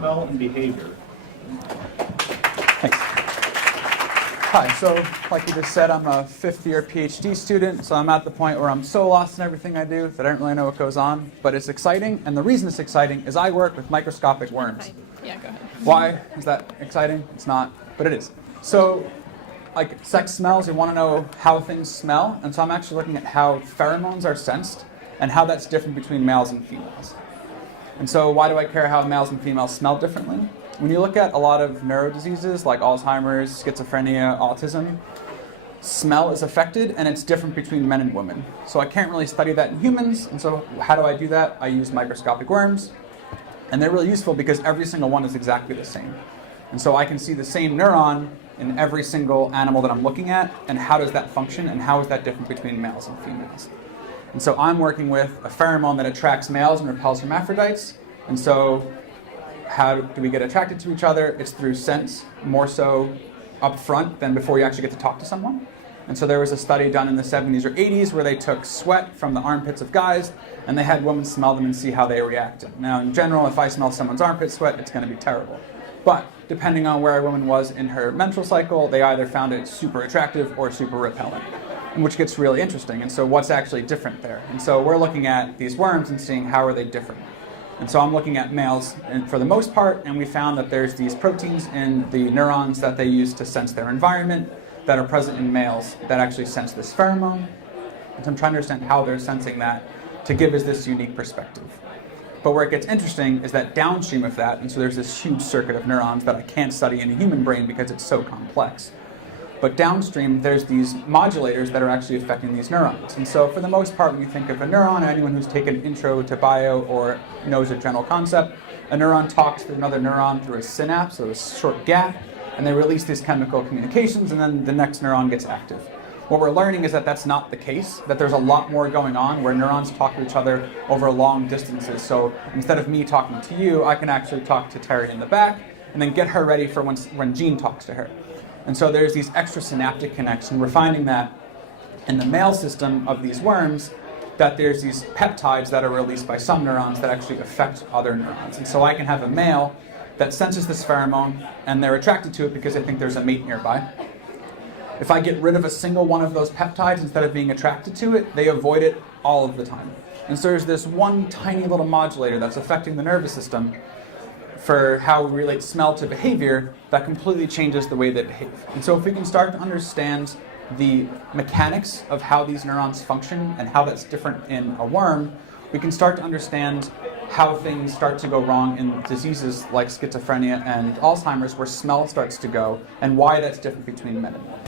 smell and behavior. Thanks. Hi, so like you just said, I'm a fifth-year PhD student, so I'm at the point where I'm so lost in everything I do that I don't really know what goes on, but it's exciting, and the reason it's exciting is I work with microscopic worms. Yeah, go ahead. Why is that exciting? It's not, but it is. So, like sex smells, you want to know how things smell, and so I'm actually looking at how pheromones are sensed and how that's different between males and females. And so why do I care how males and females smell differently? When you look at a lot of neurodiseases like Alzheimer's, schizophrenia, autism, smell is affected and it's different between men and women. So I can't really study that in humans, and so how do I do that? I use microscopic worms, and they're really useful because every single one is exactly the same. And so I can see the same neuron in every single animal that I'm looking at, and how does that function, and how is that different between males and females. And so I'm working with a pheromone that attracts males and repels hermaphrodites, and so how do we get attracted to each other? It's through sense, more so up front than before you actually get to talk to someone. And so there was a study done in the 70s or 80s where they took sweat from the armpits of guys and they had women smell them and see how they reacted. Now in general, if I smell someone's armpit sweat, it's going to be terrible. But depending on where a woman was in her menstrual cycle, they either found it super attractive or super repellent, which gets really interesting. And so what's actually different there? And so we're looking at these worms and seeing how are they different. And so I'm looking at males for the most part, and we found that there's these proteins in the neurons that they use to sense their environment that are present in males that actually sense this pheromone. And so I'm trying to understand how they're sensing that to give us this unique perspective. But where it gets interesting is that downstream of that, and so there's this huge circuit of neurons that I can't study in a human brain because it's so complex. But downstream, there's these modulators that are actually affecting these neurons. And so for the most part, when you think of a neuron, anyone who's taken intro to bio or knows a general concept, a neuron talks to another neuron through a synapse, so a short gap, and they release these chemical communications, and then the next neuron gets active. What we're learning is that that's not the case, that there's a lot more going on where neurons talk to each other over long distances. So instead of me talking to you, I can actually talk to Terry in the back, and then get her ready for when Jean talks to her. And so there's these extrasynaptic connections. We're finding that in the male system of these worms, that there's these peptides that are released by some neurons that actually affect other neurons. And so I can have a male that senses this pheromone, and they're attracted to it because they think there's a mate nearby. If I get rid of a single one of those peptides, instead of being attracted to it, they avoid it all of the time. And so there's this one tiny little modulator that's affecting the nervous system for how we relate smell to behavior that completely changes the way they behave. And so if we can start to understand the mechanics of how these neurons function and how that's different in a worm, we can start to understand how things start to go wrong in diseases like schizophrenia and Alzheimer's, where smell starts to go, and why that's different between men and women.